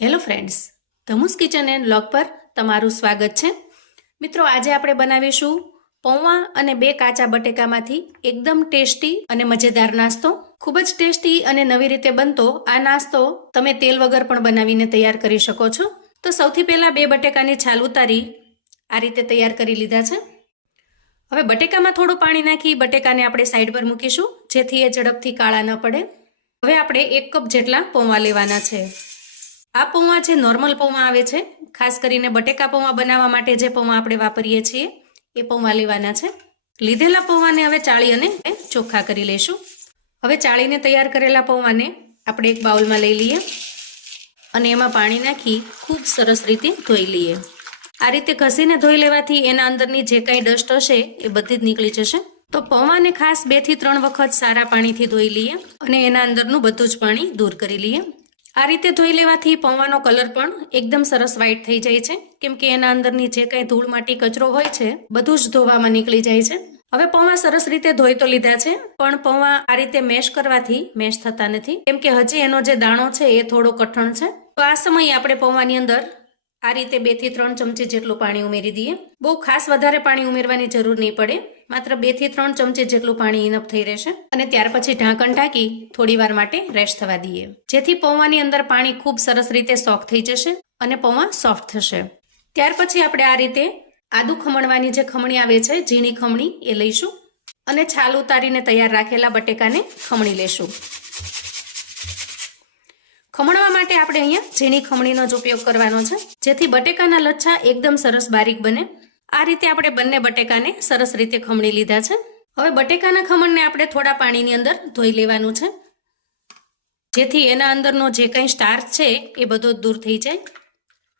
Hello friends, Dhamu's kitchen and vlog પર તમારું સ્વાગત છે. મિત્રો, આજે આપણે બનાવીશું પૌવા અને 2 કાચા બટેકામાંથી એકદમ ટેસ્ટી અને મજેદાર નાસ્તો. ખૂબ જ ટેસ્ટી અને નવી રીતે બનતો આ નાસ્તો તમે તેલ વગર પણ બનાવીને તૈયાર કરી શકો છો. તો સૌથી પહેલાં 2 બટેકાની છાલ ઉતારી આ રીતે તૈયાર કરી લીધા છે. હવે બટેકામાં થોડું પાણી નાખી બટેકાને આપણે સાઈડ પર મૂકીશું, જેથી એ ઝડપથી કાળા ન પડે. હવે આપણે 1 કપ જેટલા પૌવા લેવાના છે. આ પૌવા છે નોર્મલ પૌવા આવે છે. ખાસ કરીને બટેકા પૌવા બનાવવા માટે જે પૌવા આપણે વાપરીએ છીએ એ પૌવા લેવાના છે. લીધેલા પૌવાને હવે ચાળી અને ચોખ્ખા કરી લઈશું. હવે ચાળીને તૈયાર કરેલા પૌવાને આપણે એક બાઉલમાં લઈ લઈએ અને એમાં પાણી નાખી ખૂબ સરસ રીતે ધોઈ લઈએ. આ રીતે ઘસીને ધોઈ લેવાથી એના અંદરની જે કાંઈ ડસ્ટ હશે એ બધી જ નીકળી જશે. તો પૌવાને ખાસ 2 થી 3 વખત સારા પાણીથી ધોઈ લઈએ અને એના અંદરનું બધું જ પાણી દૂર કરી લઈએ. આ રીતે ધોઈ લેવાથી પૌવાનો કલર પણ એકદમ સરસ વ્હાઈટ થઈ જાય છે, કેમ કે એના અંદરની જે કાંઈ ધૂળ માટી કચરો હોય છે બધું જ ધોવામાં નીકળી જાય છે. હવે પૌવા સરસ રીતે ધોઈ તો લીધા છે, પણ પૌવા આ રીતે મેશ કરવાથી મેશ થતા નથી, કેમ કે હજી એનો જે દાણો છે એ થોડો કઠણ છે. તો આ સમયે આપણે પૌવાની અંદર આ રીતે 2 થી 3 ચમચી જેટલું પાણી ઉમેરી દઈએ. બહુ ખાસ વધારે પાણી ઉમેરવાની જરૂર નહીં પડે, માત્ર 2 થી 3 ચમચી જેટલું પાણી ઇનફ થઈ રહેશે. અને ત્યાર પછી ઢાંકણ ઢાંકી થોડી વાર માટે રેસ્ટ થવા દઈએ, જેથી પૌવાની અંદર પાણી ખૂબ સરસ રીતે સોક થઈ જશે અને પૌવા સોફ્ટ થશે. ત્યાર પછી આપણે આ રીતે આદુ ખમણવાની જે ખમણી આવે છે, ઝીણી ખમણી, એ લઈશું અને છાલ ઉતારીને તૈયાર રાખેલા બટેકાને ખમણી લેશું. ખમણવા માટે આપણે અહીંયા ઝીણી ખમણીનો જ ઉપયોગ કરવાનો છે, જેથી બટેકાના લચ્છા એકદમ સરસ બારીક બને. આ રીતે આપણે બંને બટેકાને સરસ રીતે ખમણી લીધા છે. હવે બટેકાના ખમણને આપણે થોડા પાણીની અંદર ધોઈ લેવાનું છે, જેથી એના અંદરનો જે કંઈ સ્ટાર્ચ છે એ બધો દૂર થઈ જાય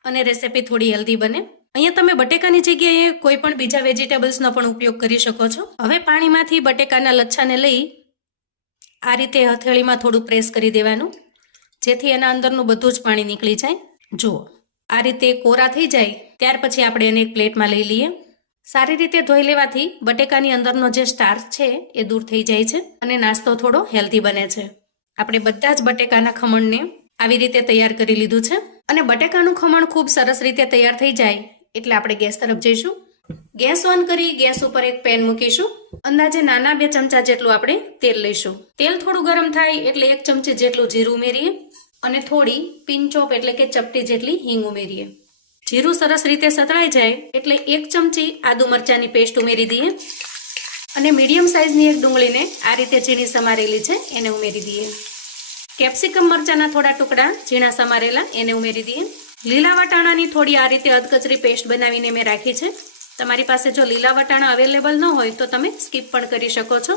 અને રેસીપી થોડી હેલ્ધી બને. અહીંયા તમે બટેકાની જગ્યાએ કોઈ પણ બીજા વેજીટેબલ્સનો પણ ઉપયોગ કરી શકો છો. હવે પાણીમાંથી બટેકાના લચ્છાને લઈ આ રીતે હથેળીમાં થોડું પ્રેસ કરી દેવાનું, જેથી એના અંદરનું બધું જ પાણી નીકળી જાય. જુઓ, આ રીતે કોરા થઈ જાય ત્યાર પછી આપણે એને એક પ્લેટમાં લઈ લઈએ. સારી રીતે ધોઈ લેવાથી બટેકાની અંદરનો જે સ્ટાર્ચ છે એ દૂર થઈ જાય છે અને નાસ્તો થોડો હેલ્ધી બને છે. આપણે બધા જ બટેકાના ખમણને આવી રીતે તૈયાર કરી લીધું છે અને બટેકાનું ખમણ ખૂબ સરસ રીતે તૈયાર થઈ જાય એટલે આપણે ગેસ તરફ જઈશું. ગેસ ઓન કરી ગેસ ઉપર એક પેન મૂકીશું. અંદાજે નાના 2 ચમચા જેટલું આપણે તેલ લઈશું. તેલ થોડું ગરમ થાય એટલે 1 ચમચી જેટલું જીરું ઉમેરીએ અને થોડી પિંચોપ એટલે કે ચપટી જેટલી હિંગ ઉમેરીએ. જીરું સરસ રીતે સતળાઈ જાય એટલે 1 ચમચી આદુ મરચાંની પેસ્ટ ઉમેરી દઈએ અને મીડિયમ સાઇઝની એક ડુંગળીને આ રીતે ઝીણી સમારેલી છે એને ઉમેરી દઈએ. કેપ્સિકમ મરચાંના થોડા ટુકડા ઝીણા સમારેલા એને ઉમેરી દઈએ. લીલા વટાણાની થોડી આ રીતે અધકચરી પેસ્ટ બનાવીને મેં રાખી છે. તમારી પાસે જો લીલા વટાણા અવેલેબલ ન હોય તો તમે સ્કીપ પણ કરી શકો છો.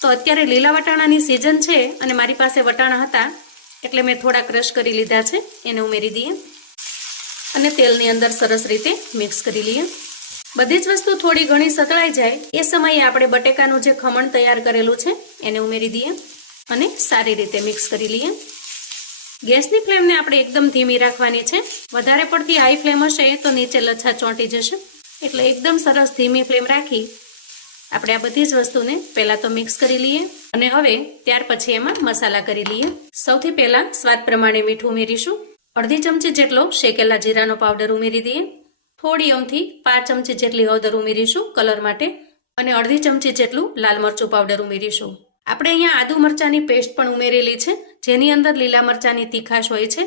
તો અત્યારે લીલા વટાણાની સિઝન છે અને મારી પાસે વટાણા હતા એટલે મેં થોડા ક્રશ કરી લીધા છે, એને ઉમેરી દઈએ અને તેલની અંદર સરસ રીતે મિક્સ કરી લઈએ. બધી જ વસ્તુ થોડી ઘણી સતળાઈ જાય એ સમયે આપણે બટેકાનું જે ખમણ તૈયાર કરેલું છે એને ઉમેરી દઈએ અને સારી રીતે મિક્સ કરી લઈએ. ગેસની ફ્લેમને આપણે એકદમ ધીમી રાખવાની છે. વધારે પડતી હાઈ ફ્લેમ હશે તો નીચે લચ્છા ચોંટી જશે, એટલે એકદમ સરસ ધીમી ફ્લેમ રાખી આપણે આ બધી જ વસ્તુને પહેલાં તો મિક્સ કરી લઈએ અને હવે ત્યાર પછી એમાં મસાલા કરી લઈએ. સૌથી પહેલાં સ્વાદ પ્રમાણે મીઠું ઉમેરીશું. અડધી ચમચી જેટલો શેકેલા જીરાનો પાવડર ઉમેરી દઈએ. થોડી અમથી 5 ચમચી જેટલી હળદર ઉમેરીશું કલર માટે અને અડધી ચમચી જેટલું લાલ મરચું પાવડર ઉમેરીશું. આપણે અહીંયા આદુ મરચાંની પેસ્ટ પણ ઉમેરેલી છે, જેની અંદર લીલા મરચાંની તીખાશ હોય છે,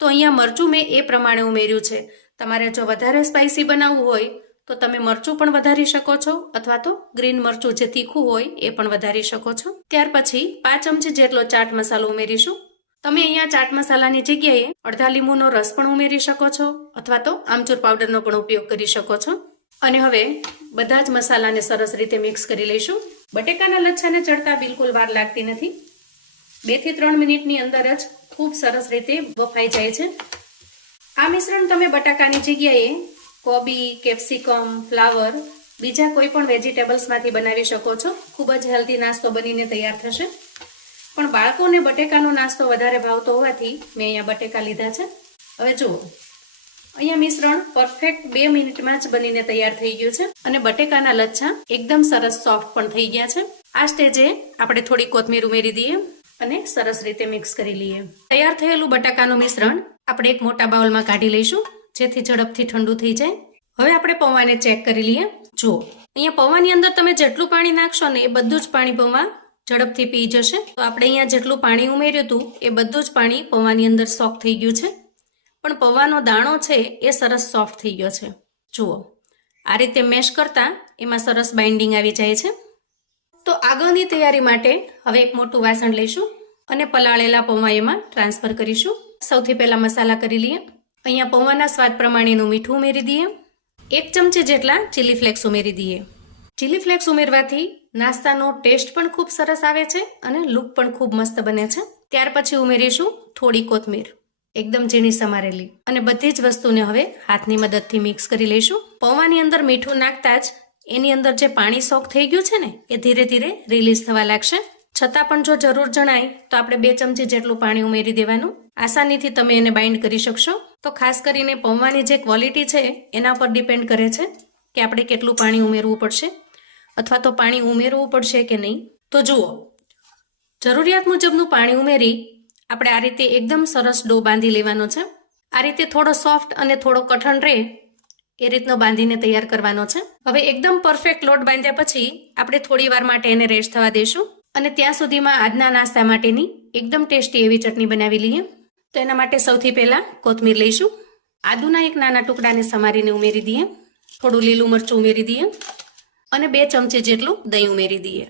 તો અહીંયા મરચું મેં એ પ્રમાણે ઉમેર્યું છે. તમારે જો વધારે સ્પાઇસી બનાવવું હોય તો તમે મરચું પણ વધારી શકો છો અથવા તો ગ્રીન મરચું જે તીખું હોય એ પણ વધારી શકો છો. ત્યાર પછી 5 ચમચી જેટલો ચાટ મસાલો ઉમેરીશું. તમે અહીંયા ચાટ મસાલાની જગ્યાએ અડધા લીંબુનો રસ પણ ઉમેરી શકો છો અથવા તો આમચૂર પાવડરનો પણ ઉપયોગ કરી શકો છો. અને હવે બધા જ મસાલાને સરસ રીતે મિક્સ કરી લઈશું. બટેકાના લચ્છાને ચડતા બિલકુલ વાર લાગતી નથી. 2 થી 3 મિનિટની અંદર જ ખૂબ સરસ રીતે બફાઈ જાય છે. આ મિશ્રણ તમે બટાકાની જગ્યાએ કોબી, કેપ્સિકમ, ફ્લાવર, બીજા કોઈ પણ વેજીટેબલ્સમાંથી બનાવી શકો છો. ખૂબ જ હેલ્ધી નાસ્તો બનીને તૈયાર થશે. પણ બાળકોને બટેકાનો નાસ્તો વધારે ભાવતો હોવાથી મેં અહીંયા બટેકા લીધા છે. હવે જુઓ, અહીંયા મિશ્રણ પરફેક્ટ 2 મિનિટમાં જ બનીને તૈયાર થઈ ગયું છે અને બટેકાના લચ્છા એકદમ સરસ સોફ્ટ પણ થઈ ગયા છે. આ સ્ટેજે આપણે થોડી કોથમીર ઉમેરી દઈએ અને સરસ રીતે મિક્સ કરી લઈએ. તૈયાર થયેલું બટાકાનું મિશ્રણ આપણે એક મોટા બાઉલમાં કાઢી લઈશું, જેથી ઝડપથી ઠંડુ થઈ જાય. હવે આપણે પૌવાને ચેક કરી લઈએ. જુઓ, અહીંયા પૌવાની અંદર તમે જેટલું પાણી નાખશો ને એ બધું જ પાણી પૌવા ઝડપથી પી જશે. તો આપણે અહીંયા જેટલું પાણી ઉમેર્યું હતું એ બધું જ પાણી પૌવાની અંદર સોક થઈ ગયું છે, પણ પૌવાનો દાણો છે એ સરસ સોફ્ટ થઈ ગયો છે. જુઓ, આ રીતે મેશ કરતા એમાં સરસ બાઇન્ડિંગ આવી જાય છે. તો આગળની તૈયારી માટે હવે એક મોટું વાસણ લઈશું અને પલાળેલા પૌવા એમાં ટ્રાન્સફર કરીશું. સૌથી પહેલા મસાલા કરી લઈએ. અહીંયા પૌવાના સ્વાદ પ્રમાણેનું મીઠું ઉમેરી દઈએ. 1 ચમચી જેટલા ચીલી ફ્લેક્સ ઉમેરી દઈએ. ચીલી ફ્લેક્સ ઉમેરવાથી નાસ્તાનો ટેસ્ટ પણ ખૂબ સરસ આવે છે અને લુક પણ ખૂબ મસ્ત બને છે. ત્યાર પછી ઉમેરીશું થોડી કોથમીર, એકદમ ઝીણી સમારેલી, અને બધી જ વસ્તુને હવે હાથની મદદથી મિક્સ કરી લઈશું. પૌવાની અંદર મીઠું નાખતા જ એની અંદર જે પાણી સોક થઈ ગયું છે ને એ ધીરે ધીરે રિલીઝ થવા લાગશે. છતાં પણ જો જરૂર જણાય તો આપણે 2 ચમચી જેટલું પાણી ઉમેરી દેવાનું. આસાનીથી તમે એને બાઇન્ડ કરી શકશો. તો ખાસ કરીને પૌવાની જે ક્વોલિટી છે એના પર ડિપેન્ડ કરે છે કે આપણે કેટલું પાણી ઉમેરવું પડશે અથવા તો પાણી ઉમેરવું પડશે કે નહીં. તો જુઓ, જરૂરિયાત મુજબનું પાણી ઉમેરી આપણે આ રીતે એકદમ સરસ ડો બાંધી લેવાનો છે. આ રીતે થોડો સોફ્ટ અને થોડો કઠણ રહે એ રીતનો બાંધીને તૈયાર કરવાનો છે. હવે એકદમ પરફેક્ટ લોટ બાંધ્યા પછી આપણે થોડી વાર માટે એને રેસ્ટ થવા દઈશું અને ત્યાં સુધીમાં આજના નાસ્તા માટેની એકદમ ટેસ્ટી એવી ચટણી બનાવી લઈએ. તો એના માટે સૌથી પહેલાં કોથમીર લઈશું. આદુના એક નાના ટુકડાને સમારીને ઉમેરી દઈએ. થોડું લીલું મરચું ઉમેરી દઈએ અને 2 ચમચી જેટલું દહીં ઉમેરી દઈએ.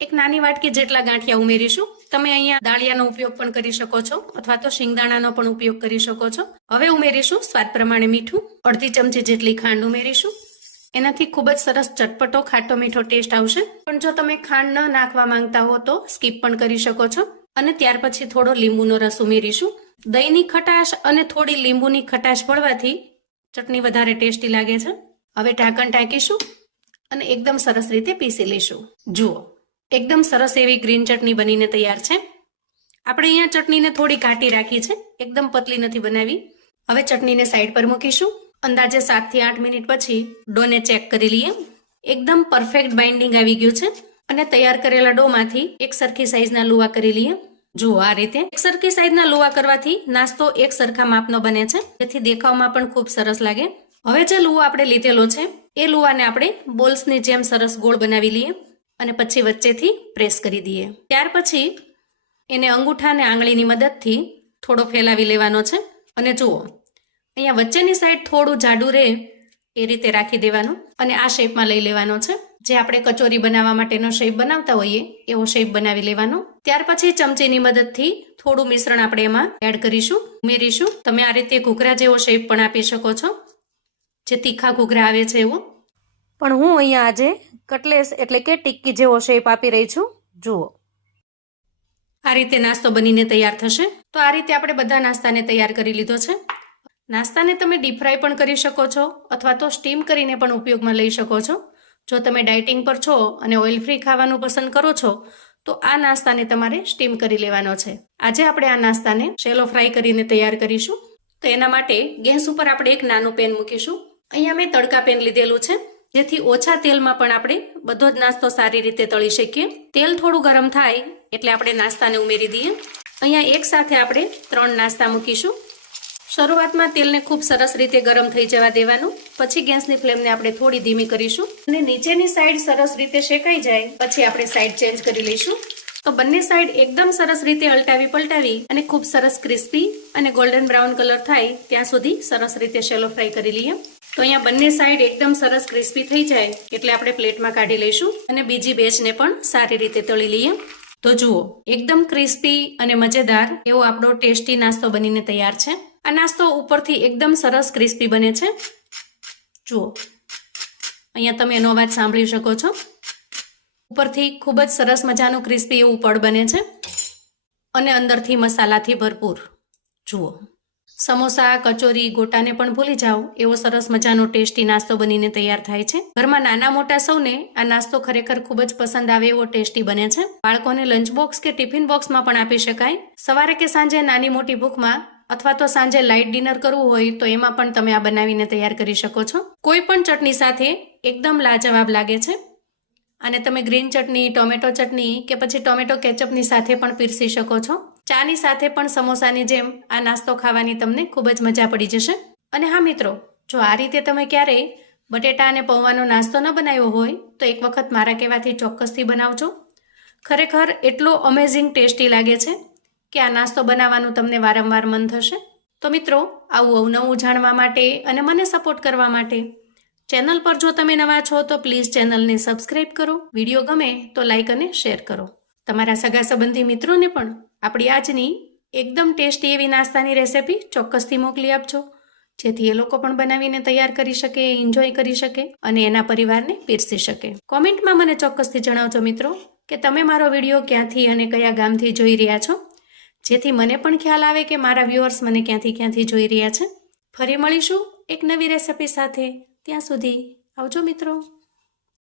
એક નાની વાટકી જેટલા ગાંઠિયા ઉમેરીશું. તમે અહીંયા દાળિયાનો ઉપયોગ પણ કરી શકો છો અથવા તો શિંગદાણાનો પણ ઉપયોગ કરી શકો છો. હવે ઉમેરીશું સ્વાદ પ્રમાણે મીઠું. 1/2 ચમચી જેટલી ખાંડ ઉમેરીશું. એનાથી ખૂબ જ સરસ ચટપટો ખાટો મીઠો ટેસ્ટ આવશે. પણ જો તમે ખાંડ ન નાખવા માંગતા હો તો સ્કીપ પણ કરી શકો છો. અને ત્યાર પછી થોડો લીંબુનો રસ ઉમેરીશું. દહીંની ખટાશ અને થોડી લીંબુની ખટાશ પડવાથી ચટણી વધારે ટેસ્ટી લાગે છે. હવે ઢાંકણ ઢાંકીશું અને એકદમ સરસ રીતે પીસી લઈશું. જુઓ, એકદમ સરસ એવી ગ્રીન ચટણી બનીને તૈયાર છે. આપણે અહીંયા ચટણીને થોડી ઘાટી રાખી છે, એકદમ પતલી નથી બનાવી. હવે ચટણીને સાઈડ પર મૂકીશું. અંદાજે 7 થી 8 મિનિટ પછી ડોને ચેક કરી લઈએ. એકદમ પરફેક્ટ બાઇન્ડિંગ આવી ગયું છે અને તૈયાર કરેલા ડોમાંથી એક સરખી સાઈઝના લુવા કરી લઈએ. જુઓ, આ રીતે એક સરખી સાઈઝના લુવા કરવાથી નાસ્તો એક સરખા માપનો બને છે, જેથી દેખાવમાં પણ ખૂબ સરસ લાગે. હવે જે લુવો આપણે લીધેલો છે એ લુવાને આપણે બોલ્સની જેમ સરસ ગોળ બનાવી લઈએ અને પછી વચ્ચેથી પ્રેસ કરી દઈએ. ત્યાર પછી એને અંગૂઠા અને આંગળીની મદદથી થોડો ફેલાવી લેવાનો છે. અને જુઓ, અહીંયા વચ્ચેની સાઈડ થોડું જાડું રહે એ રીતે રાખી દેવાનું અને આ શેપમાં લઈ લેવાનો છે. જે આપણે કચોરી બનાવવા માટેનો શેપ બનાવતા હોઈએ એવો શેપ બનાવી લેવાનો. ત્યાર પછી ચમચીની મદદથી થોડું મિશ્રણ આપણે એમાં એડ કરીશું, ઉમેરીશું. તમે આ રીતે ઘૂઘરા જેવો શેપ પણ આપી શકો છો, જે તીખા ઘૂઘરા આવે છે એવું. પણ હું અહીંયા આજે કટલેસ એટલે કે ટિક્કી જેવો શેપ આપી રહી છું. જુઓ, આ રીતે નાસ્તો બનીને તૈયાર થશે. તો આ રીતે આપણે બધા નાસ્તાને તૈયાર કરી લીધો છે. નાસ્તાને તમે ડીપ ફ્રાય પણ કરી શકો છો અથવા તો સ્ટીમ કરીને પણ ઉપયોગમાં લઈ શકો છો. જો તમે ડાયટિંગ પર છો અને ઓઇલ ફ્રી ખાવાનું પસંદ કરો છો તો આ નાસ્તાને તમારે સ્ટીમ કરી લેવાનો છે. આજે આપણે આ નાસ્તાને શેલો ફ્રાય કરીને તૈયાર કરીશું. તો એના માટે ગેસ ઉપર આપણે એક નાનું પેન મૂકીશું. અહીંયા મેં તડકા પેન લીધેલું છે, જેથી ઓછા તેલમાં પણ આપણે બધો જ નાસ્તો સારી રીતે તળી શકીએ. તેલ થોડું ગરમ થાય એટલે આપણે નાસ્તાને ઉમેરી દઈએ. અહીંયા એક સાથે આપણે 3 નાસ્તા મૂકીશું. શરૂઆતમાં તેલને ખૂબ સરસ રીતે ગરમ થઈ જવા દેવાનું. પછી ગેસની ફ્લેમને આપણે થોડી ધીમી કરીશું અને નીચેની સાઈડ સરસ રીતે શેકાઈ જાય પછી આપણે સાઈડ ચેન્જ કરી લઈશું. તો બંને સાઈડ એકદમ સરસ રીતે અલટાવી પલટાવી અને ખૂબ સરસ ક્રિસ્પી અને ગોલ્ડન બ્રાઉન કલર થાય ત્યાં સુધી સરસ રીતે શેલો ફ્રાય કરી લઈએ. તો અહીંયા બંને સાઈડ એકદમ સરસ ક્રિસ્પી થઈ જાય એટલે આપણે પ્લેટમાં કાઢી લઈશું અને બીજી બેચને પણ સારી રીતે તળી લઈએ. તો જુઓ, એકદમ ક્રિસ્પી અને મજેદાર એવો આપણો ટેસ્ટી નાસ્તો બનીને તૈયાર છે. આ નાસ્તો ઉપરથી એકદમ સરસ ક્રિસ્પી બને છે. જુઓ, અહીંયા તમે એનો અવાજ સાંભળી શકો છો. ઉપરથી ખૂબ જ સરસ મજાનું ક્રિસ્પી એવું પડ બને છે અને અંદરથી મસાલાથી ભરપૂર. જુઓ, સમોસા, કચોરી, ગોટાને પણ ભૂલી જાઓ એવો સરસ મજાનો ટેસ્ટી નાસ્તો બનીને તૈયાર થાય છે. ઘરમાં નાના મોટા સૌને આ નાસ્તો ખરેખર ખૂબ જ પસંદ આવે એવો ટેસ્ટી બને છે. બાળકોને લંચ બોક્સ કે ટિફિન બોક્સમાં પણ આપી શકાય. સવારે કે સાંજે નાની મોટી ભૂખમાં અથવા તો સાંજે લાઇટ ડિનર કરવું હોય તો એમાં પણ તમે આ બનાવીને તૈયાર કરી શકો છો. કોઈ પણ ચટણી સાથે એકદમ લાજવાબ લાગે છે. અને તમે ગ્રીન ચટણી, ટોમેટો ચટણી કે પછી ટોમેટો કેચઅપની સાથે પણ પીરસી શકો છો. ચાની સાથે પણ સમોસાની જેમ આ નાસ્તો ખાવાની તમને ખૂબ જ મજા પડી જશે. અને હા મિત્રો, જો આ રીતે તમે ક્યારેય બટેટા અને પૌવાનો નાસ્તો ન બનાવ્યો હોય તો એક વખત મારા કહેવાથી ચોક્કસથી બનાવજો. ખરેખર એટલો અમેઝિંગ ટેસ્ટી લાગે છે કે આ નાસ્તો બનાવવાનું તમને વારંવાર મન થશે. તો મિત્રો, આવું અવનવું જાણવા માટે અને મને સપોર્ટ કરવા માટે ચેનલ પર જો તમે નવા છો તો પ્લીઝ ચેનલને સબસ્ક્રાઈબ કરો. વિડીયો ગમે તો લાઈક અને શેર કરો. તમારા સગા સંબંધી મિત્રોને પણ આપણી આજની એકદમ ટેસ્ટી એવી નાસ્તાની રેસિપી ચોક્કસથી મોકલી આપજો, જેથી એ લોકો પણ બનાવીને તૈયાર કરી શકે, એન્જોય કરી શકે અને એના પરિવારને પીરસી શકે. કોમેન્ટમાં મને ચોક્કસથી જણાવજો મિત્રો કે તમે મારો વિડીયો ક્યાંથી અને કયા ગામથી જોઈ રહ્યા છો, જેથી મને પણ ખ્યાલ આવે કે મારા વ્યુઅર્સ મને ક્યાંથી જોઈ રહ્યા છે. ફરી મળીશું એક નવી રેસિપી સાથે. ત્યાં સુધી આવજો મિત્રો.